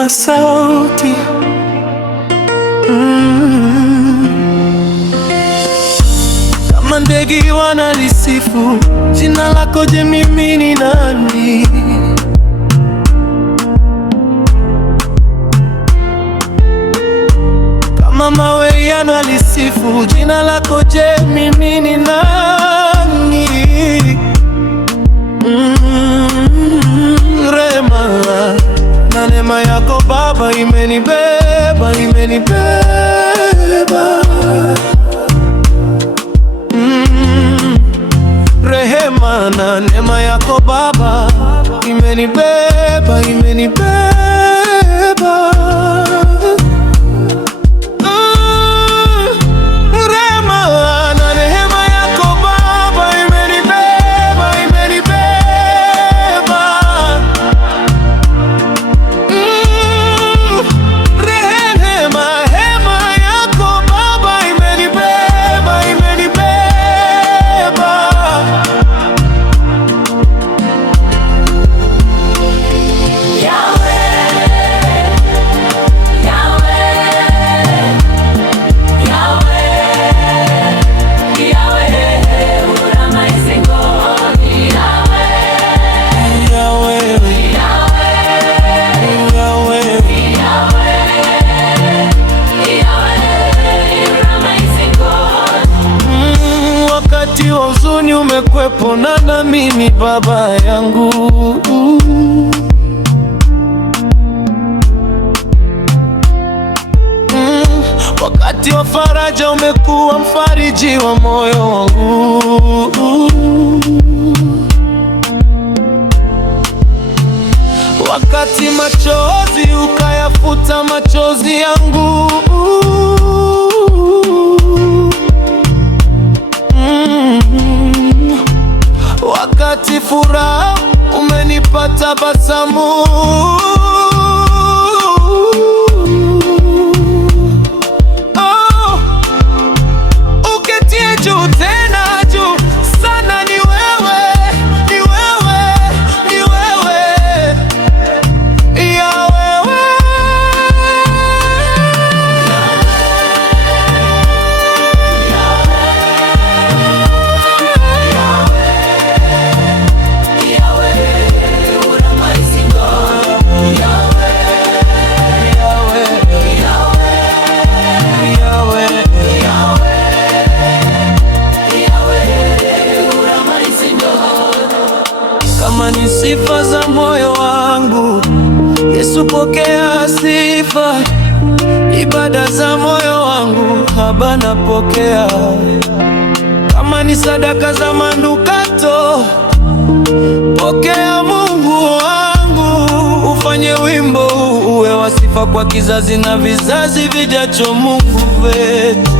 na sauti kama ndege wanalisifu jina lako. Je, mimi ni nani? Kama mawe yanalisifu jina lako. Je, mimi ni nani? Rehema na neema yako Baba imenibeba, imenibeba. Rehema na neema yako Baba imenibeba, imenibeba. Wakati wa huzuni umekwepo na mimi Baba yangu. Wakati wa faraja umekuwa mfariji wa moyo wangu. Wakati machozi ukayafuta machozi yangu. Wakati furaha umenipa tabasamu. Uketie juu tena juu sana, ni wewe, ni wewe, ni wewe, ya wewe. Kama ni sifa za moyo wangu, Yesu pokea sifa. Ibada za moyo wangu, Baba napokea. Kama ni sadaka za manukato, pokea Mungu wangu. Ufanye wimbo uwe wa sifa kwa kizazi na vizazi vijacho, Mungu wetu.